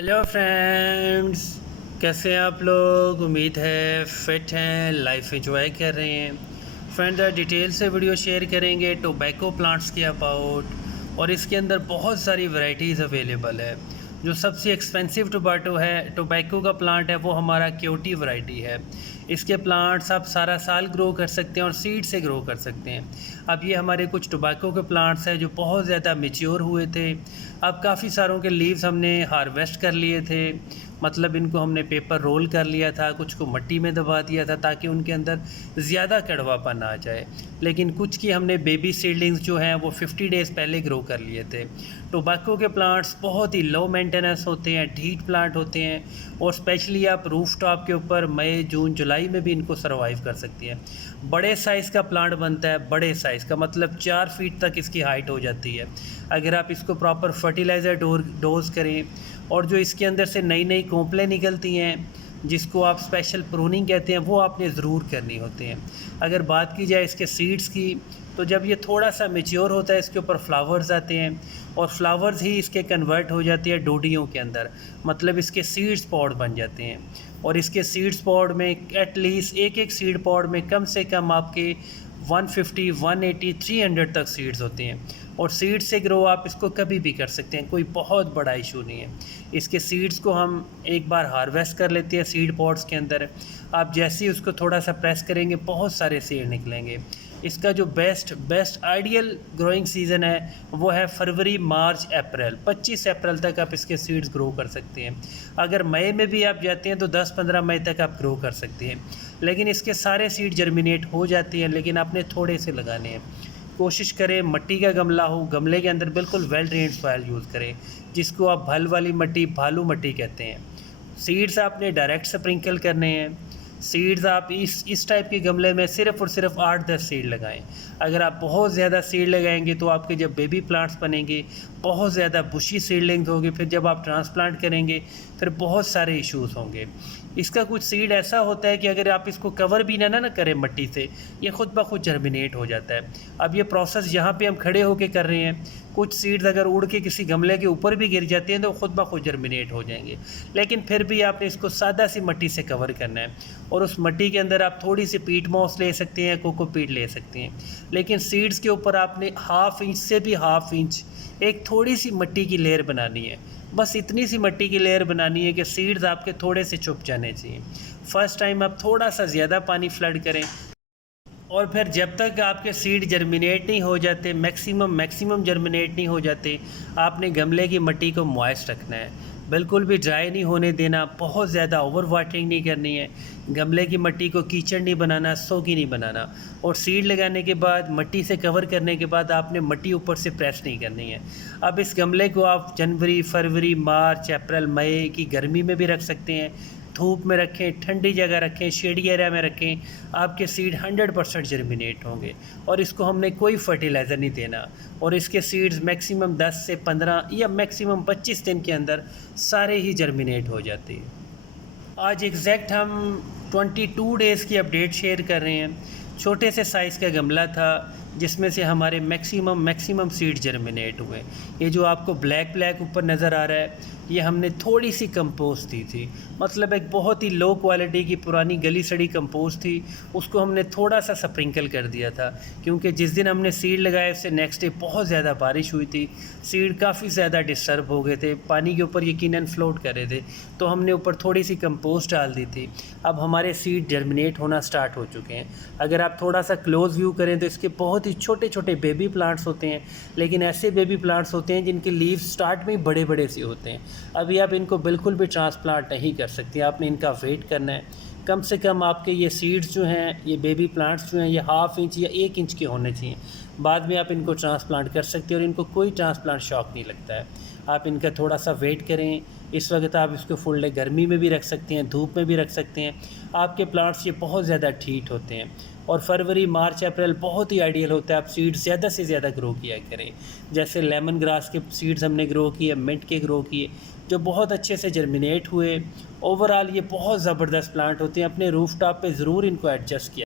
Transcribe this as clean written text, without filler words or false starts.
Hello friends, कैसे हैं आप लोग। उम्मीद है फिट हैं, लाइफ एंजॉय कर रहे हैं। फ्रेंड्स, डिटेल से वीडियो शेयर करेंगे टोबैको प्लांट्स के अबाउट, और इसके अंदर बहुत सारी वैरायटीज़ अवेलेबल है। जो सबसे एक्सपेंसिव टोबैको का प्लांट है वो हमारा क्योटी वैरायटी है। इसके प्लांट्स आप सारा साल ग्रो कर सकते हैं और सीड से ग्रो कर सकते हैं। अब ये हमारे कुछ टोबैको के प्लांट्स हैं जो बहुत ज़्यादा मैच्योर हुए थे। अब काफ़ी सारों के लीव्स हमने हार्वेस्ट कर लिए थे, मतलब इनको हमने पेपर रोल कर लिया था, कुछ को मिट्टी में दबा दिया था ताकि उनके अंदर ज़्यादा कड़वापन आ जाए। लेकिन कुछ की हमने बेबी सीडलिंग्स जो हैं वो 50 डेज़ पहले ग्रो कर लिए थे। टोबैको के प्लांट्स बहुत ही लो मेंटेनेंस होते हैं, ढीठ प्लांट होते हैं, और स्पेशली आप रूफ टॉप के ऊपर मई जून जुलाई में भी इनको सर्वाइव कर सकती है। बड़े साइज़ का प्लांट बनता है, बड़े साइज़ का मतलब 4 फीट तक इसकी हाइट हो जाती है अगर आप इसको प्रॉपर फर्टिलाइज़र डोज करें। और जो इसके अंदर से नई नई कोंपलें निकलती हैं जिसको आप स्पेशल प्रूनिंग कहते हैं, वो आपने ज़रूर करनी होती हैं। अगर बात की जाए इसके सीड्स की, तो जब ये थोड़ा सा मेच्योर होता है इसके ऊपर फ्लावर्स आते हैं, और फ्लावर्स ही इसके कन्वर्ट हो जाती है डोडियों के अंदर, मतलब इसके सीड्स पॉड बन जाते हैं। और इसके सीड्स पॉड में एटलीस्ट एक एक सीड पॉड में कम से कम आपके 150, 180, 300 तक सीड्स होती हैं। और सीड से ग्रो आप इसको कभी भी कर सकते हैं, कोई बहुत बड़ा इशू नहीं है। इसके सीड्स को हम एक बार हार्वेस्ट कर लेते हैं सीड पॉट्स के अंदर। आप जैसे ही उसको थोड़ा सा प्रेस करेंगे बहुत सारे सीड निकलेंगे। इसका जो बेस्ट आइडियल ग्रोइंग सीज़न है वो है फरवरी, मार्च, अप्रैल। 25 अप्रैल तक आप इसके सीड्स ग्रो कर सकते हैं। अगर मई में भी आप जाते हैं तो 10-15 मई तक आप ग्रो कर सकते हैं। लेकिन इसके सारे सीड जर्मिनेट हो जाते हैं, लेकिन आपने थोड़े से लगाने हैं। कोशिश करें मिट्टी का गमला हो, गमले के अंदर बिल्कुल वेल ड्रेन्ड सॉइल यूज़ करें, जिसको आप भल वाली मिट्टी, भालू मिट्टी कहते हैं। सीड्स आपने डायरेक्ट स्प्रिंकल करने हैं। सीड्स आप इस टाइप के गमले में सिर्फ़ और सिर्फ 8-10 सीड लगाएं। अगर आप बहुत ज़्यादा सीड लगाएंगे तो आपके जब बेबी प्लांट्स बनेंगे बहुत ज़्यादा बुशी सीडलिंग्स होगी, फिर जब आप ट्रांसप्लांट करेंगे फिर बहुत सारे इश्यूज़ होंगे। इसका कुछ सीड ऐसा होता है कि अगर आप इसको कवर भी ना करें मिट्टी से, ये ख़ुद ब खुद जर्मिनेट हो जाता है। अब ये प्रोसेस यहाँ पे हम खड़े होकर कर रहे हैं। कुछ सीड्स अगर उड़ के किसी गमले के ऊपर भी गिर जाते हैं तो ख़ुद ब खुद जर्मिनेट हो जाएंगे, लेकिन फिर भी आपने इसको सादा सी मिट्टी से कवर करना है। और उस मिट्टी के अंदर आप थोड़ी सी पीट मॉस ले सकते हैं, कोकोपीट ले सकते हैं, लेकिन सीड्स के ऊपर आपने 1/2 इंच से भी 1/2 इंच एक थोड़ी सी मिट्टी की लेयर बनानी है। बस इतनी सी मिट्टी की लेयर बनानी है कि सीड्स आपके थोड़े से छुप जाने चाहिए। फ़र्स्ट टाइम आप थोड़ा सा ज़्यादा पानी फ्लड करें, और फिर जब तक आपके सीड जर्मिनेट नहीं हो जाते, मैक्सिमम जर्मिनेट नहीं हो जाते, आपने गमले की मिट्टी को मॉइस्ट रखना है। बिल्कुल भी ड्राई नहीं होने देना, बहुत ज़्यादा ओवर वाटरिंग नहीं करनी है। गमले की मिट्टी को कीचड़ नहीं बनाना, सोगी नहीं बनाना। और सीड लगाने के बाद मिट्टी से कवर करने के बाद आपने मिट्टी ऊपर से प्रेस नहीं करनी है। अब इस गमले को आप जनवरी, फरवरी, मार्च, अप्रैल, मई की गर्मी में भी रख सकते हैं, धूप में रखें, ठंडी जगह रखें, शेडी एरिया में रखें, आपके सीड 100% जर्मिनेट होंगे। और इसको हमने कोई फर्टिलाइज़र नहीं देना, और इसके सीड्स मैक्सिमम 10 से 15 या मैक्सिमम 25 दिन के अंदर सारे ही जर्मिनेट हो जाते हैं। आज एग्जैक्ट हम 22 डेज़ की अपडेट शेयर कर रहे हैं। छोटे से साइज़ का गमला था जिसमें से हमारे मैक्सिमम सीड जर्मिनेट हुए। ये जो आपको ब्लैक ऊपर नज़र आ रहा है, ये हमने थोड़ी सी कंपोस्ट दी थी, मतलब एक बहुत ही लो क्वालिटी की पुरानी गली सड़ी कंपोस्ट थी, उसको हमने थोड़ा सा स्प्रिंकल कर दिया था। क्योंकि जिस दिन हमने सीड लगाया उससे नेक्स्ट डे बहुत ज़्यादा बारिश हुई थी, सीड काफ़ी ज़्यादा डिस्टर्ब हो गए थे, पानी के ऊपर यकीनन फ्लोट कर रहे थे, तो हमने ऊपर थोड़ी सी कंपोस्ट डाल दी थी। अब हमारे सीड जर्मिनेट होना स्टार्ट हो चुके हैं। अगर आप थोड़ा सा क्लोज व्यू करें तो इसके बहुत ही छोटे छोटे बेबी प्लांट्स होते हैं, लेकिन ऐसे बेबी प्लांट्स होते हैं जिनके लीव्स स्टार्ट में ही बड़े बड़े से होते हैं। अभी आप इनको बिल्कुल भी ट्रांसप्लांट नहीं कर सकते, आपने इनका वेट करना है। कम से कम आपके ये सीड्स जो हैं, ये बेबी प्लांट्स जो हैं, ये 1/2 इंच या 1 इंच के होने चाहिए। बाद में आप इनको ट्रांसप्लांट कर सकते हैं और इनको कोई ट्रांसप्लांट शॉक नहीं लगता है। आप इनका थोड़ा सा वेट करें। इस वक्त आप इसको फुल डे गर्मी में भी रख सकते हैं, धूप में भी रख सकते हैं। आपके प्लांट्स ये बहुत ज़्यादा ठीठ होते हैं, और फरवरी, मार्च, अप्रैल बहुत ही आइडियल होता है। आप सीड्स ज़्यादा से ज़्यादा ग्रो किया करें। जैसे लेमन ग्रास के सीड्स हमने ग्रो किए, मिंट के ग्रो किए, जो बहुत अच्छे से जर्मिनेट हुए। ओवरऑल ये बहुत ज़बरदस्त प्लांट होते हैं। अपने रूफ टॉप पर ज़रूर इनको एडजस्ट किया।